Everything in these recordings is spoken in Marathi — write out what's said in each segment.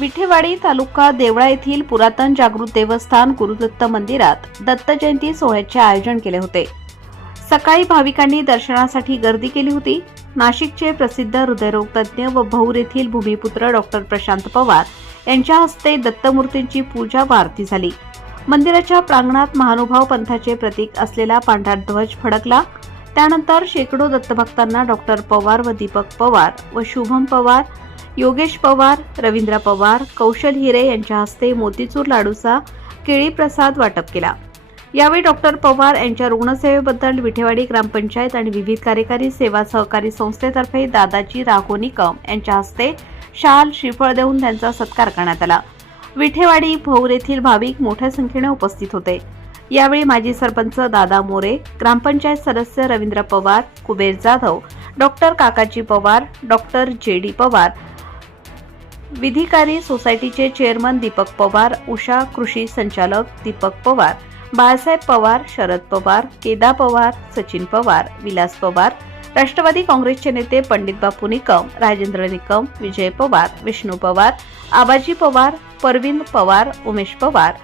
विठेवाडी तालुका देवळा येथील पुरातन जागृत देवस्थान गुरुदत्त मंदिरात दत्त जयंती सोहळ्याचे आयोजन केले होते. सकाळी भाविकांनी दर्शनासाठी गर्दी केली होती. नाशिकचे प्रसिद्ध हृदयरोग तज्ज्ञ व भौर येथील भूमिपुत्र डॉक्टर प्रशांत पवार यांच्या हस्ते दत्तमूर्तींची पूजा व आरती झाली. मंदिराच्या प्रांगणात महानुभाव पंथाचे प्रतीक असलेला पांढरा ध्वज फडकला. त्यानंतर शेकडो दत्तभक्तांना डॉक्टर पवार व दीपक पवार व शुभम पवार योगेश पवार रवींद्र पवार कौशल हिरे यांच्या हस्ते मोतीचूर लाडूचा केळी प्रसाद वाटप केला. यावेळी डॉक्टर पवार यांच्या रुग्णसेवेबद्दल विठेवाडी ग्रामपंचायत आणि विविध कार्यकारी सेवा सहकारी संस्थेतर्फे दादाजी राघो निकम यांच्या हस्ते शाल श्रीफळ देऊन त्यांचा सत्कार करण्यात आला. विठेवाडी भौर येथील भाविक मोठ्या संख्येने उपस्थित होते. यावेळी माजी सरपंच दादा मोरे ग्रामपंचायत सदस्य Ravindra Pawar Kuber Jadhav doctor Kakaji Pawar doctor J D Pawar विधिकारी सोसायटीचे चेअरमन दीपक पवार उषा कृषी संचालक दीपक पवार बाळासाहेब पवार शरद पवार केदा पवार सचिन पवार विलास पवार राष्ट्रवादी काँग्रेसचे नेते पंडित बापू निकम राजेंद्र निकम विजय पवार विष्णू पवार आबाजी पवार परवीन पवार उमेश पवार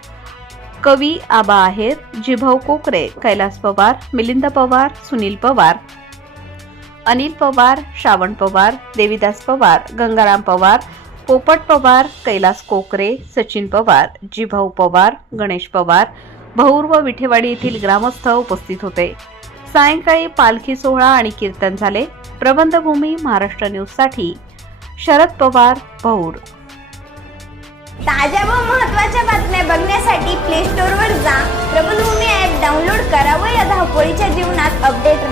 कवी आबा आहेर जिभाऊ कोकरे कैलास पवार मिलिंद पवार सुनील पवार अनिल पवार श्रावण पवार देविदास पवार गंगाराम पवार पोपट पवार कैलास कोकरे सचिन पवार जिभाऊ पवार गणेश पवार भौर व विठेवाडी येथील ग्रामस्थ उपस्थित होते. सायंकाळी पालखी सोहळा आणि कीर्तन झाले. प्रबंधभूमी महाराष्ट्र न्यूजसाठी शरद पवार भौर ताज्या व महत्त्वाच्या बातम्या बघण्यासाठी प्ले स्टोअरवर जा. प्रबलभूमी ॲप डाउनलोड करा व या धावपळीच्या जीवनात अपडेट